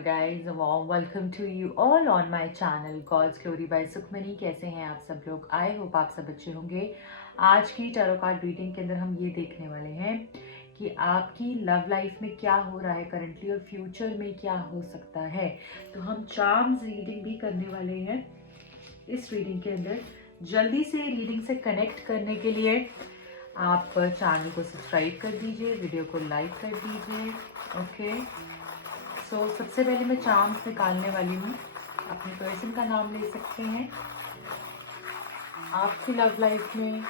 guys, a warm welcome to you all on my channel God's Glory by Sukhmani. कैसे हैं आप सब लोग? आई होप आप सब अच्छे होंगे। आज की टैरो कार्ड रीडिंग के अंदर हम ये देखने वाले हैं कि आपकी लव लाइफ में क्या हो रहा है करंटली और फ्यूचर में क्या हो सकता है। तो हम चार्म्स रीडिंग भी करने वाले हैं इस रीडिंग के अंदर। जल्दी से रीडिंग से कनेक्ट करने के लिए आप चैनल को सब्सक्राइब कर दीजिए, वीडियो को लाइक कर दीजिए। ओके, सो सबसे पहले मैं चार्म्स निकालने वाली हूँ। अपने पर्सन का नाम ले सकते हैं। आपकी लव लाइफ में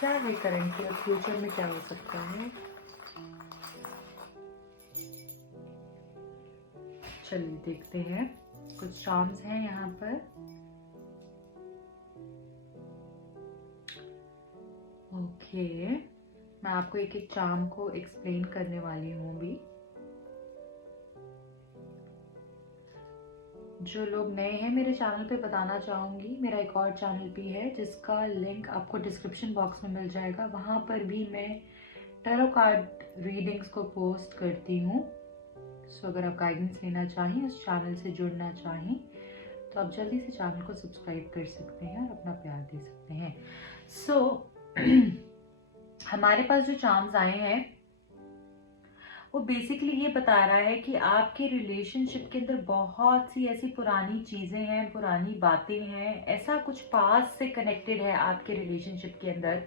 क्या है करंटली और फ्यूचर में क्या हो सकता है। चलिए देखते हैं। कुछ चार्म्स हैं यहाँ पर। ओके, मैं आपको एक एक चार्म को एक्सप्लेन करने वाली हूँ भी। जो लोग नए हैं मेरे चैनल पे बताना चाहूँगी, मेरा एक और चैनल भी है जिसका लिंक आपको डिस्क्रिप्शन बॉक्स में मिल जाएगा। वहाँ पर भी मैं टैरो कार्ड रीडिंग्स को पोस्ट करती हूँ। सो अगर आप गाइडेंस लेना चाहें, उस चैनल से जुड़ना चाहें, तो आप जल्दी से चैनल को सब्सक्राइब कर सकते हैं और अपना प्यार दे सकते हैं। सो हमारे पास जो चार्म्स आए हैं वो बेसिकली ये बता रहा है कि आपके रिलेशनशिप के अंदर बहुत सी ऐसी पुरानी चीजें हैं, पुरानी बातें हैं, ऐसा कुछ पास से कनेक्टेड है आपके रिलेशनशिप के अंदर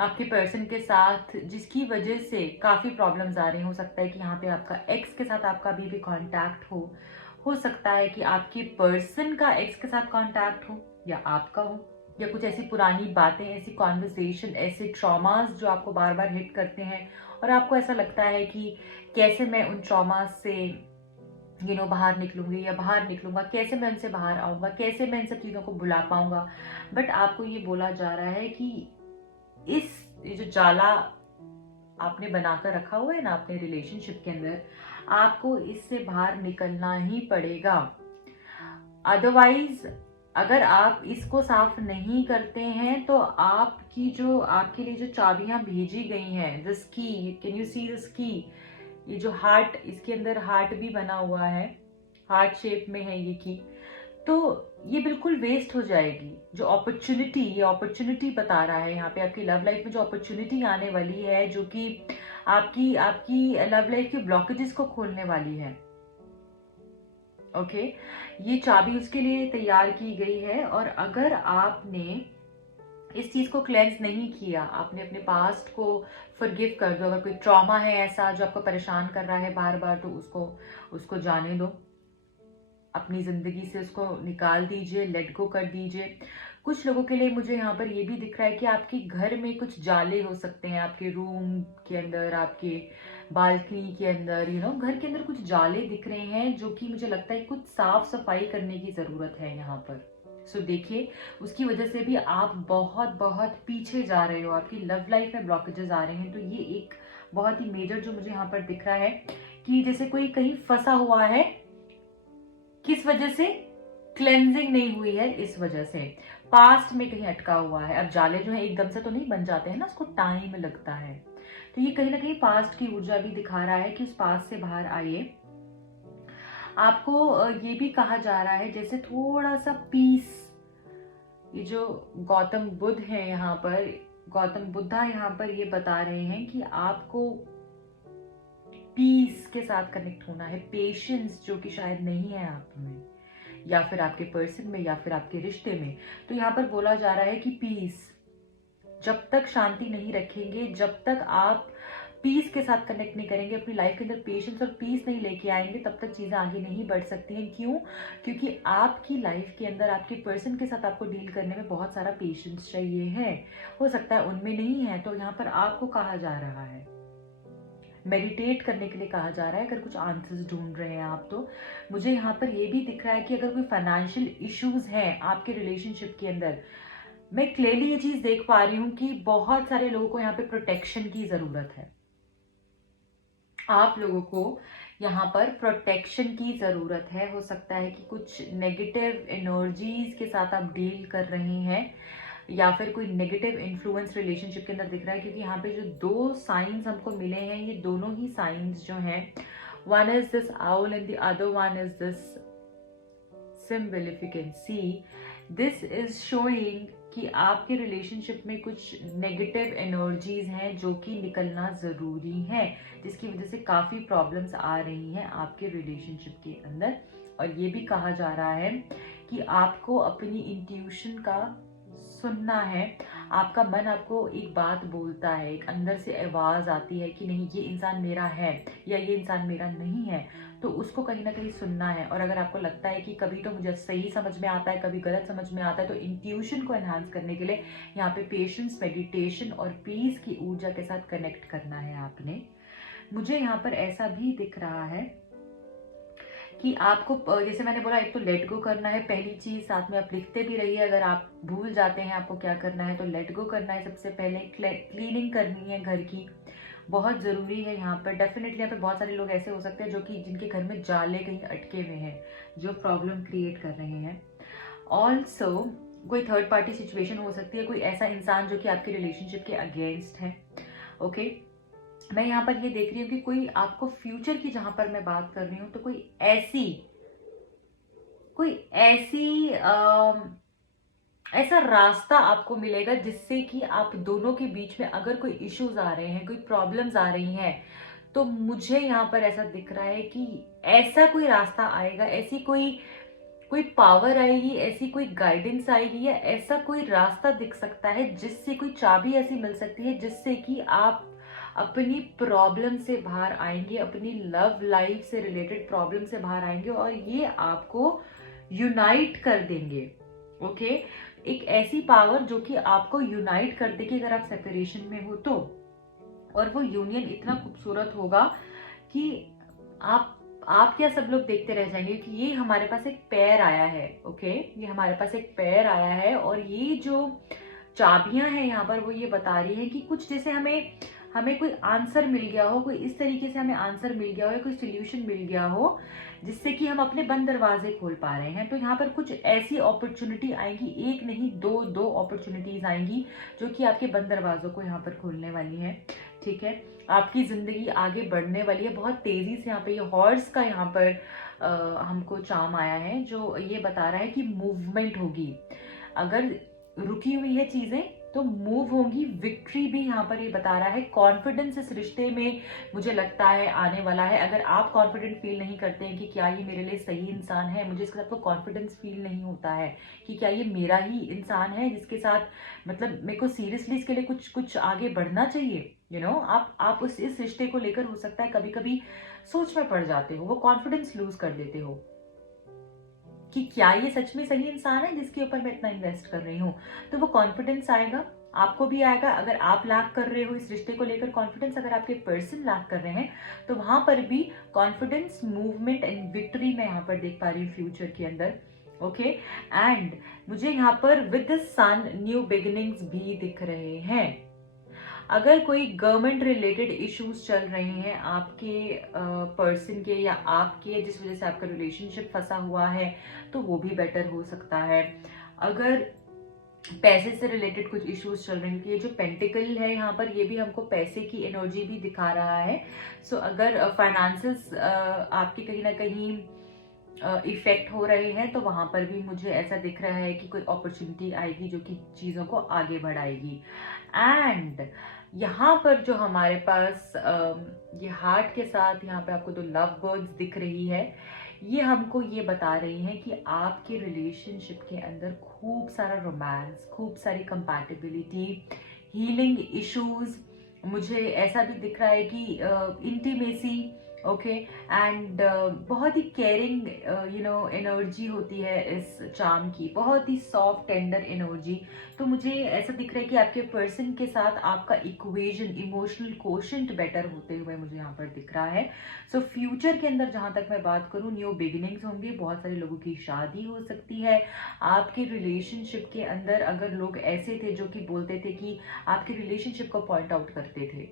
आपके पर्सन के साथ, जिसकी वजह से काफी प्रॉब्लम्स आ रही हैं। हो सकता है कि यहाँ पे आपका एक्स के साथ आपका अभी भी कांटेक्ट हो सकता है कि आपके पर्सन का एक्स के साथ कांटेक्ट हो या आपका हो, या कुछ ऐसी पुरानी बातें, ऐसी कॉन्वर्सेशन, ऐसे ट्रॉमास जो आपको बार बार हिट करते हैं और आपको ऐसा लगता है कि कैसे मैं उन ट्रॉमास से बाहर निकलूंगी या बाहर निकलूंगा, कैसे मैं उनसे बाहर आऊंगा, कैसे मैं इन सब चीजों को भुला पाऊंगा। बट आपको ये बोला जा रहा है कि ये जो जाला आपने बनाकर रखा हुआ है ना अपने रिलेशनशिप के अंदर, आपको इससे बाहर निकलना ही पड़ेगा। अदरवाइज अगर आप इसको साफ नहीं करते हैं तो आपके लिए जो चाबियां भेजी गई हैं, दिस की, कैन यू सी दिस की, ये जो हार्ट, इसके अंदर हार्ट भी बना हुआ है, हार्ट शेप में है ये की, तो ये बिल्कुल वेस्ट हो जाएगी। जो अपॉर्चुनिटी बता रहा है यहाँ पे आपकी लव लाइफ में जो अपॉर्चुनिटी आने वाली है, जो कि आपकी आपकी लव लाइफ के ब्लॉकेजेस को खोलने वाली है। ओके, ये चाबी उसके लिए तैयार की गई है। और अगर आपने इस चीज को क्लेंस नहीं किया, आपने अपने पास्ट को फॉरगिव कर दो। अगर कोई ट्रॉमा है ऐसा जो आपको परेशान कर रहा है बार बार, तो उसको जाने दो, अपनी जिंदगी से उसको निकाल दीजिए, लेट गो कर दीजिए। कुछ लोगों के लिए मुझे यहाँ पर ये भी दिख रहा है कि आपके घर में कुछ जाले हो सकते हैं, आपके रूम के अंदर, आपके बालकनी के अंदर, घर के अंदर कुछ जाले दिख रहे हैं, जो कि मुझे लगता है कुछ साफ सफाई करने की जरूरत है यहाँ पर। सो देखिए, उसकी वजह से भी आप बहुत बहुत पीछे जा रहे हो, आपकी लव लाइफ में ब्लॉकेजेस आ रहे हैं। तो ये एक बहुत ही मेजर जो मुझे यहाँ पर दिख रहा है कि जैसे कोई कहीं फंसा हुआ है, किस वजह से? क्लेंजिंग नहीं हुई है, इस वजह से पास्ट में कहीं अटका हुआ है। अब जाले जो है एकदम से तो नहीं बन जाते हैं ना, उसको टाइम लगता है। तो ये कहीं ना कहीं पास्ट की ऊर्जा भी दिखा रहा है कि उस पास्ट से बाहर आइए। आपको ये भी कहा जा रहा है जैसे थोड़ा सा पीस, ये जो गौतम बुद्ध है यहाँ पर, गौतम बुद्धा यहाँ पर ये बता रहे हैं कि आपको पीस के साथ कनेक्ट होना है, पेशेंस जो कि शायद नहीं है आप में, या फिर आपके पर्सन में, या फिर आपके रिश्ते में। तो यहाँ पर बोला जा रहा है कि पीस, जब तक शांति नहीं रखेंगे, जब तक आप पीस के साथ कनेक्ट नहीं करेंगे, अपनी लाइफ के अंदर पेशेंस और पीस नहीं लेके आएंगे, तब तक चीजें आगे नहीं बढ़ सकती हैं। क्यों? क्योंकि आपकी लाइफ के अंदर आपके पर्सन के साथ आपको डील करने में बहुत सारा पेशेंस चाहिए है। हो सकता है उनमें नहीं है, तो यहाँ पर आपको कहा जा रहा है, मेडिटेट करने के लिए कहा जा रहा है। अगर कुछ आंसर्स ढूंढ रहे हैं आप, तो मुझे यहाँ पर ये भी दिख रहा है कि अगर कोई फाइनेंशियल इश्यूज हैं आपके रिलेशनशिप के अंदर, मैं क्लियरली ये चीज देख पा रही हूँ कि बहुत सारे लोगों को यहाँ पे प्रोटेक्शन की जरूरत है। आप लोगों को यहाँ पर प्रोटेक्शन की जरूरत है। हो सकता है कि कुछ नेगेटिव एनर्जीज के साथ आप डील कर रहे हैं, या फिर कोई नेगेटिव इन्फ्लुएंस रिलेशनशिप के अंदर दिख रहा है। क्योंकि यहाँ पे जो दो साइंस हमको मिले हैं, ये दोनों ही साइंस जो हैं One is this owl and the other one is this symbol. If you can see, this is showing कि आपके रिलेशनशिप में कुछ नेगेटिव एनर्जीज हैं जो कि निकलना ज़रूरी है, जिसकी वजह से काफ़ी प्रॉब्लम्स आ रही हैं आपके रिलेशनशिप के अंदर। और ये भी कहा जा रहा है कि आपको अपनी इंट्यूशन का सुनना है। आपका मन आपको एक बात बोलता है, एक अंदर से आवाज़ आती है कि नहीं ये इंसान मेरा है या ये इंसान मेरा नहीं है, तो उसको कहीं ना कहीं सुनना है। और अगर आपको लगता है कि कभी तो मुझे सही समझ में आता है, कभी गलत समझ में आता है, तो इंट्यूशन को एनहांस करने के लिए यहाँ पे पेशेंस, मेडिटेशन और पीस की ऊर्जा के साथ कनेक्ट करना है आपने। मुझे यहाँ पर ऐसा भी दिख रहा है कि आपको, जैसे मैंने बोला, एक तो लेट गो करना है पहली चीज, साथ में आप लिखते भी रहिए। अगर आप भूल जाते हैं आपको क्या करना है, तो लेट गो करना है सबसे पहले। क्लीनिंग करनी है घर की, बहुत जरूरी है यहाँ पर। डेफिनेटली यहाँ पे बहुत सारे लोग ऐसे हो सकते हैं जो कि जिनके घर में जाले कहीं अटके हुए हैं, जो प्रॉब्लम क्रिएट कर रहे हैं। ऑल्सो कोई थर्ड पार्टी सिचुएशन हो सकती है, कोई ऐसा इंसान जो कि आपके रिलेशनशिप के अगेंस्ट है। ओके, मैं यहाँ पर ये देख रही हूँ कि कोई आपको फ्यूचर की जहां पर मैं बात कर रही हूँ, तो कोई ऐसी ऐसा रास्ता आपको मिलेगा जिससे कि आप दोनों के बीच में अगर कोई इश्यूज आ रहे हैं, कोई प्रॉब्लम्स आ रही हैं, तो मुझे यहाँ पर ऐसा दिख रहा है कि ऐसा कोई रास्ता आएगा, ऐसी कोई पावर आएगी, ऐसी कोई गाइडेंस आएगी, या ऐसा कोई रास्ता दिख सकता है जिससे कोई चाबी ऐसी मिल सकती है जिससे कि आप अपनी प्रॉब्लम से बाहर आएंगे, अपनी लव लाइफ से रिलेटेड प्रॉब्लम से बाहर आएंगे और ये आपको यूनाइट कर देंगे। ओके, एक ऐसी पावर जो कि आपको यूनाइट कर देगी अगर आप सेपरेशन में हो तो। और वो यूनियन इतना खूबसूरत होगा कि आप क्या सब लोग देखते रह जाएंगे कि ये हमारे पास एक पेयर आया है। ओके, ये हमारे पास एक पेयर आया है और ये जो चाबियां हैं यहाँ पर वो ये बता रही है कि कुछ जैसे हमें कोई आंसर मिल गया हो, कोई इस तरीके से हमें आंसर मिल गया हो, कोई सोल्यूशन मिल गया हो जिससे कि हम अपने बंद दरवाजे खोल पा रहे हैं। तो यहाँ पर कुछ ऐसी अपॉर्चुनिटी आएगी, एक नहीं दो अपॉर्चुनिटीज आएंगी जो कि आपके बंद दरवाजों को यहाँ पर खोलने वाली है। ठीक है, आपकी जिंदगी आगे बढ़ने वाली है बहुत तेजी से। यहाँ पे ये हॉर्स का यहाँ पर हमको चार्म आया है जो ये बता रहा है कि मूवमेंट होगी। अगर रुकी हुई है चीजें तो मूव होंगी। विक्ट्री भी यहाँ पर ये बता रहा है। कॉन्फिडेंस इस रिश्ते में मुझे लगता है आने वाला है। अगर आप कॉन्फिडेंट फील नहीं करते हैं कि क्या ये मेरे लिए सही इंसान है, मुझे इसके साथ तो कॉन्फिडेंस फील नहीं होता है कि क्या ये मेरा ही इंसान है जिसके साथ मतलब मेरे को सीरियसली इसके लिए कुछ आगे बढ़ना चाहिए। आप इस रिश्ते को लेकर हो सकता है कभी कभी सोच में पड़ जाते हो, वो कॉन्फिडेंस लूज कर देते हो कि क्या ये सच में सही इंसान है जिसके ऊपर मैं इतना इन्वेस्ट कर रही हूँ। तो वो कॉन्फिडेंस आएगा, आपको भी आएगा। अगर आप लैक कर रहे हो इस रिश्ते को लेकर कॉन्फिडेंस, अगर आपके पर्सन लैक कर रहे हैं, तो वहां पर भी कॉन्फिडेंस, मूवमेंट एंड विक्ट्री मैं यहाँ पर देख पा रही हूँ फ्यूचर के अंदर। ओके, एंड मुझे यहाँ पर with the sun new beginnings भी दिख रहे हैं। अगर कोई गवर्नमेंट रिलेटेड इश्यूज चल रहे हैं आपके पर्सन के या आपके, जिस वजह से आपका रिलेशनशिप फंसा हुआ है, तो वो भी बेटर हो सकता है। अगर पैसे से रिलेटेड कुछ इश्यूज चल रहे हैं, ये जो पेंटिकल है यहाँ पर, ये भी हमको पैसे की एनर्जी भी दिखा रहा है। सो अगर फाइनेंसेस आपके कहीं ना कहीं इफेक्ट हो रहे हैं, तो वहां पर भी मुझे ऐसा दिख रहा है कि कोई अपॉर्चुनिटी आएगी जो कि चीजों को आगे बढ़ाएगी। एंड यहाँ पर जो हमारे पास ये हार्ट के साथ यहाँ पे आपको 2 लव बर्ड्स दिख रही है, ये हमको ये बता रही है कि आपके रिलेशनशिप के अंदर खूब सारा रोमांस, खूब सारी कंपैटिबिलिटी, हीलिंग इश्यूज, मुझे ऐसा भी दिख रहा है कि इंटीमेसी। ओके, एंड बहुत ही केयरिंग एनर्जी होती है इस चार्म की, बहुत ही सॉफ्ट टेंडर एनर्जी। तो मुझे ऐसा दिख रहा है कि आपके पर्सन के साथ आपका इक्वेशन, इमोशनल कोशेंट बेटर होते हुए मुझे यहाँ पर दिख रहा है। सो फ्यूचर के अंदर जहां तक मैं बात करूं, न्यू बिगिनिंग्स होंगे, बहुत सारे लोगों की शादी हो सकती है। आपके रिलेशनशिप के अंदर अगर लोग ऐसे थे जो कि बोलते थे कि आपके रिलेशनशिप को पॉइंट आउट करते थे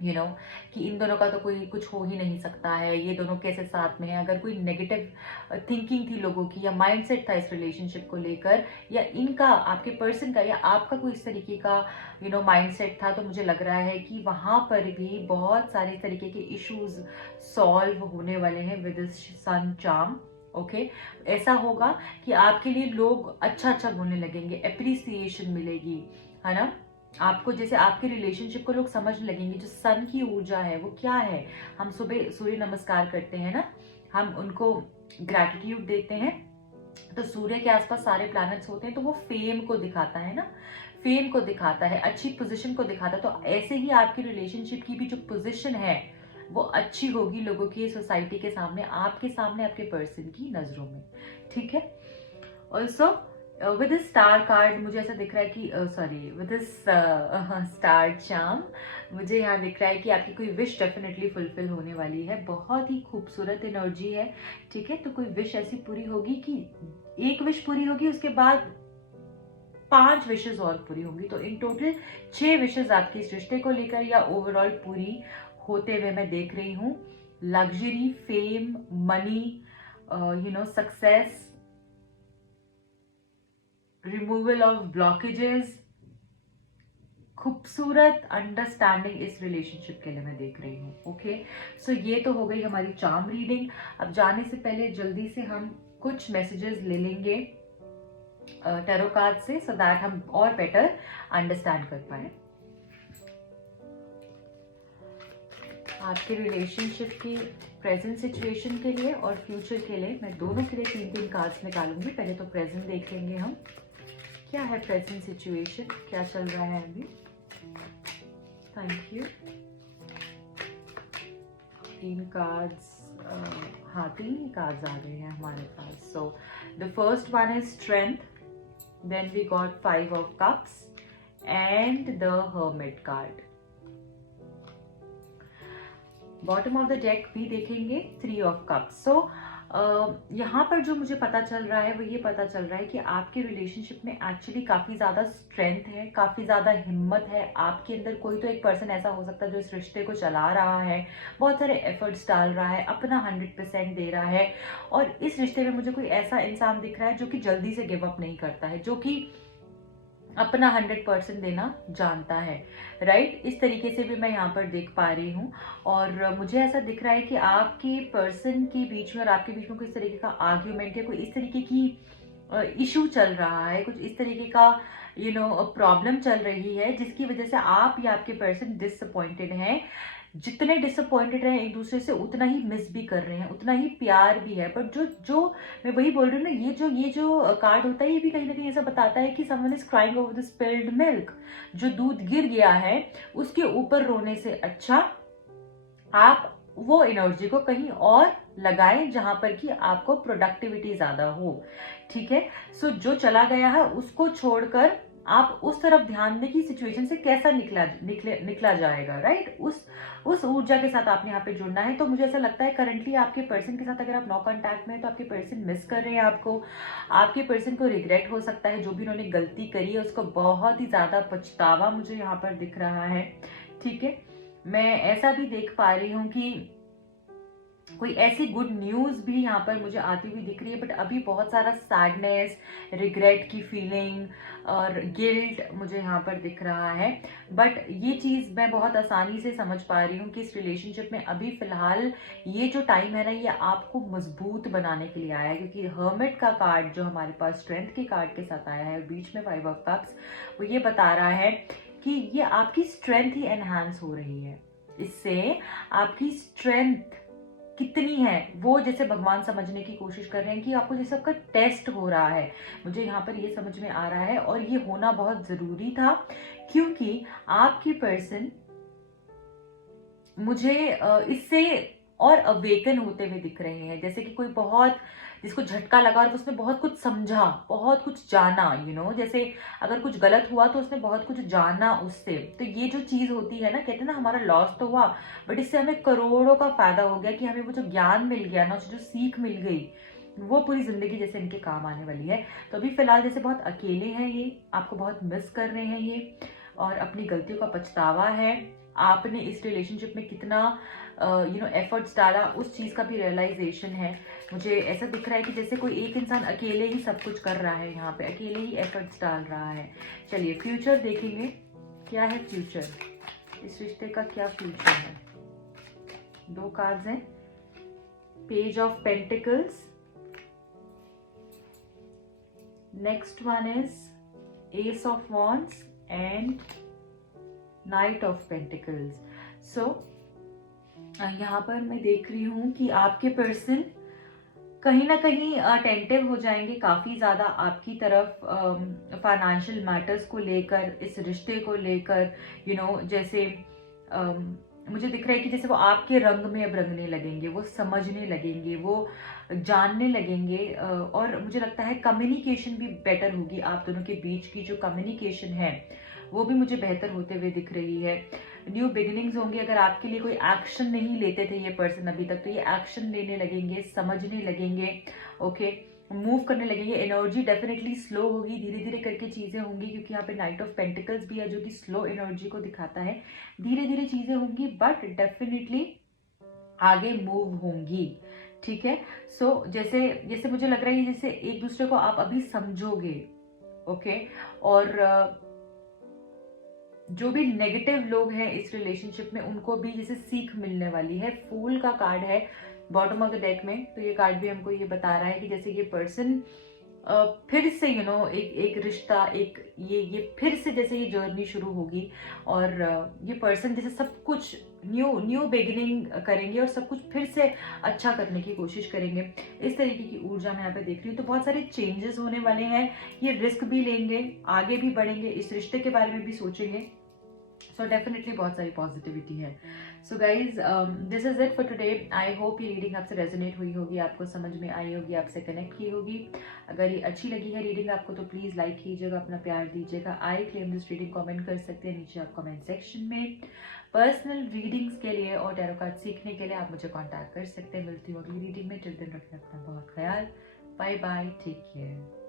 कि इन दोनों का तो कोई कुछ हो ही नहीं सकता है, ये दोनों कैसे साथ में है। अगर कोई नेगेटिव थिंकिंग थी लोगों की या माइंडसेट था इस रिलेशनशिप को लेकर, या इनका, आपके पर्सन का या आपका कोई इस तरीके का माइंडसेट था, तो मुझे लग रहा है कि वहां पर भी बहुत सारे इस तरीके के इश्यूज सॉल्व होने वाले हैं with this sun charm. Okay, ऐसा होगा कि आपके लिए लोग अच्छा अच्छा बोलने लगेंगे, एप्रिसिएशन मिलेगी, है ना। आपको, जैसे आपके रिलेशनशिप को लोग समझने लगेंगे। जो सन की ऊर्जा है वो क्या है, हम सुबह सूर्य नमस्कार करते हैं ना, हम उनको ग्रैटिट्यूड देते हैं, तो सूर्य के आसपास सारे प्लैनेट्स होते हैं, तो वो फेम को दिखाता है ना, फेम को दिखाता है, अच्छी पोजीशन को दिखाता है। तो ऐसे ही आपकी रिलेशनशिप की भी जो पोजीशन है वो अच्छी होगी लोगों की, सोसाइटी के सामने, आपके सामने, आपके पर्सन की नजरों में। ठीक है। Also with this star card मुझे ऐसा दिख रहा है कि sorry, with this star charm मुझे यहाँ दिख रहा है कि आपकी कोई विश डेफिनेटली फुलफिल होने वाली है। बहुत ही खूबसूरत एनर्जी है। ठीक है, तो कोई विश ऐसी पूरी होगी कि एक विश पूरी होगी, उसके बाद 5 विशेज और पूरी होंगी, तो इन टोटल 6 विशेज आपकी इस रिश्ते को लेकर या ओवरऑल पूरी होते हुए मैं देख रही हूँ। Luxury, fame, money, success, removal of blockages, खूबसूरत अंडरस्टैंडिंग इस रिलेशनशिप के लिए मैं देख रही हूँ। ओके, सो ये तो हो गई हमारी चार्म रीडिंग। अब जाने से पहले जल्दी से हम कुछ मैसेजेस ले लेंगे टैरो कार्ड से, सो दैट हम और बेटर अंडरस्टैंड कर पाए। आपके रिलेशनशिप की प्रेजेंट सिचुएशन के लिए और फ्यूचर के लिए मैं दोनों के लिए 3-3 कार्ड्स निकालूंगी। पहले तो प्रेजेंट देख लेंगे हम, क्या है प्रेजेंट सिचुएशन, क्या चल रहा है अभी। Thank you. 3 कार्ड्स, हाँ 3 ही कार्ड्स आ गए हैं हमारे पास। So the first one is strength, then we got 5 of cups and the hermit card. Bottom of the deck भी देखेंगे 3 ऑफ कप्स। सो यहाँ पर जो मुझे पता चल रहा है वो ये पता चल रहा है कि आपके रिलेशनशिप में एक्चुअली काफी ज्यादा स्ट्रेंथ है, काफी ज्यादा हिम्मत है आपके अंदर। कोई तो एक पर्सन ऐसा हो सकता है जो इस रिश्ते को चला रहा है, बहुत सारे एफर्ट्स डाल रहा है, अपना 100% दे रहा है, और इस रिश्ते में मुझे कोई ऐसा इंसान दिख रहा है जो कि जल्दी से गिव अप नहीं करता है, जो कि अपना 100% देना जानता है। राइट, इस तरीके से भी मैं यहाँ पर देख पा रही हूँ। और मुझे ऐसा दिख रहा है कि आपके पर्सन के बीच में और आपके बीच में कोई इस तरीके का आर्ग्यूमेंट या कोई इस तरीके की इशू चल रहा है, कुछ इस तरीके का प्रॉब्लम चल रही है, जिसकी वजह से आप या आपके पर्सन डिसअपॉइंटेड हैं। जितने डिसअपॉइंटेड हैं एक दूसरे से, उतना ही मिस भी कर रहे हैं, उतना ही प्यार भी है। पर जो मैं वही बोल रही हूँ ना, ये जो कार्ड होता है, ये भी कहीं ना कहीं ऐसा बताता है कि someone is crying over the spilled milk. जो दूध गिर गया है उसके ऊपर रोने से अच्छा आप वो एनर्जी को कहीं और लगाएं जहां पर कि आपको प्रोडक्टिविटी ज्यादा हो। ठीक है, सो जो चला गया है उसको छोड़कर आप उस तरफ ध्यान दें कि सिचुएशन से कैसा निकला जाएगा। राइट, उस ऊर्जा के साथ आपने यहाँ पे जुड़ना है। तो मुझे ऐसा लगता है करंटली आपके पर्सन के साथ अगर आप नो कांटेक्ट में हैं तो आपके पर्सन मिस कर रहे हैं आपको। आपके पर्सन को रिग्रेट हो सकता है, जो भी उन्होंने गलती करी है उसको बहुत ही ज्यादा पछतावा मुझे यहाँ पर दिख रहा है। ठीक है, मैं ऐसा भी देख पा रही हूँ कि कोई ऐसी गुड न्यूज भी यहाँ पर मुझे आती हुई दिख रही है, बट अभी बहुत सारा सैडनेस, रिग्रेट की फीलिंग और गिल्ट मुझे यहाँ पर दिख रहा है। बट ये चीज मैं बहुत आसानी से समझ पा रही हूँ कि इस रिलेशनशिप में अभी फिलहाल ये जो टाइम है ना, ये आपको मजबूत बनाने के लिए आया है। क्योंकि हर्मिट का कार्ड जो हमारे पास स्ट्रेंथ के कार्ड के साथ आया है, बीच में 5 ऑफ कप्स, वो ये बता रहा है कि ये आपकी स्ट्रेंथ ही एनहांस हो रही है। इससे आपकी स्ट्रेंथ कितनी है वो जैसे भगवान समझने की कोशिश कर रहे हैं कि आपको जैसे आपका टेस्ट हो रहा है। मुझे यहाँ पर ये समझ में आ रहा है, और ये होना बहुत जरूरी था, क्योंकि आपकी पर्सन मुझे इससे और अवेकन होते हुए दिख रहे हैं। जैसे कि कोई बहुत जिसको झटका लगा और उसने बहुत कुछ समझा, बहुत कुछ जाना, जैसे अगर कुछ गलत हुआ तो उसने बहुत कुछ जाना उससे। तो ये जो चीज होती है ना, कहते हैं ना हमारा लॉस तो हुआ बट इससे हमें करोड़ों का फायदा हो गया, कि हमें वो जो ज्ञान मिल गया ना, उससे जो सीख मिल गई, वो पूरी जिंदगी जैसे इनके काम आने वाली है। तो अभी फिलहाल जैसे बहुत अकेले हैं, ये आपको बहुत मिस कर रहे हैं ये, और अपनी गलतियों का पछतावा है। आपने इस रिलेशनशिप में कितना एफर्ट्स डाला, उस चीज़ का भी रियलाइजेशन है। मुझे ऐसा दिख रहा है कि जैसे कोई एक इंसान अकेले ही सब कुछ कर रहा है, यहाँ पे अकेले ही एफर्ट्स डाल रहा है। चलिए फ्यूचर देखेंगे, क्या है फ्यूचर, इस रिश्ते का क्या फ्यूचर है। 2 कार्ड्स हैं, page of pentacles, next one is ace of wands and knight of pentacles. So यहाँ पर मैं देख रही हूँ कि आपके पर्सन कहीं ना कहीं अटेंटिव हो जाएंगे काफी ज्यादा आपकी तरफ, फाइनेंशियल मैटर्स को लेकर, इस रिश्ते को लेकर, जैसे मुझे दिख रहा है कि जैसे वो आपके रंग में अब रंगने लगेंगे, वो समझने लगेंगे, वो जानने लगेंगे, और मुझे लगता है कम्युनिकेशन भी बेटर होगी। आप दोनों के बीच की जो कम्युनिकेशन है वो भी मुझे बेहतर होते हुए दिख रही है। न्यू बिगिनिंग्स होंगे। अगर आपके लिए कोई एक्शन नहीं लेते थे ये पर्सन अभी तक, तो ये एक्शन लेने लगेंगे, समझने लगेंगे, ओके, मूव करने लगेंगे। एनर्जी डेफिनेटली स्लो होगी, धीरे धीरे करके चीजें होंगी, क्योंकि यहाँ पे नाइट ऑफ पेंटिकल्स भी है जो कि स्लो एनर्जी को दिखाता है। धीरे धीरे चीजें होंगी बट डेफिनेटली आगे मूव होंगी, ठीक है। सो जैसे जैसे मुझे लग रहा है जैसे एक दूसरे को आप अभी समझोगे, ओके, और जो भी नेगेटिव लोग हैं इस रिलेशनशिप में उनको भी जैसे सीख मिलने वाली है। फूल का कार्ड है बॉटम ऑफ द डेक में, तो ये कार्ड भी हमको ये बता रहा है कि जैसे ये पर्सन फिर से एक रिश्ता, एक ये फिर से जैसे ये जर्नी शुरू होगी, और ये पर्सन जैसे सब कुछ न्यू बिगिनिंग करेंगे और सब कुछ फिर से अच्छा करने की कोशिश करेंगे। इस तरीके की ऊर्जा मैं यहाँ पे देख रही हूँ। तो बहुत सारे चेंजेस होने वाले हैं, ये रिस्क भी लेंगे, आगे भी बढ़ेंगे, इस रिश्ते के बारे में भी सोचेंगे। सो डेफिनेटली बहुत सारी पॉजिटिविटी है। So guys this is it for today. I hope ये रीडिंग आपसे रेजोनेट हुई होगी, आपको समझ में आई होगी, आपसे कनेक्ट की होगी। अगर ये अच्छी लगी है रीडिंग आपको तो प्लीज लाइक कीजिएगा, अपना प्यार दीजिएगा। I claim this reading comment कर सकते हैं नीचे आप कमेंट सेक्शन में। पर्सनल रीडिंग्स के लिए और टैरो कार्ड सीखने के लिए आप मुझे कॉन्टैक्ट कर सकते हैं। मिलती हूँ अगली रीडिंग में। टिल देन रखना अपना बहुत ख्याल। Bye bye, take care.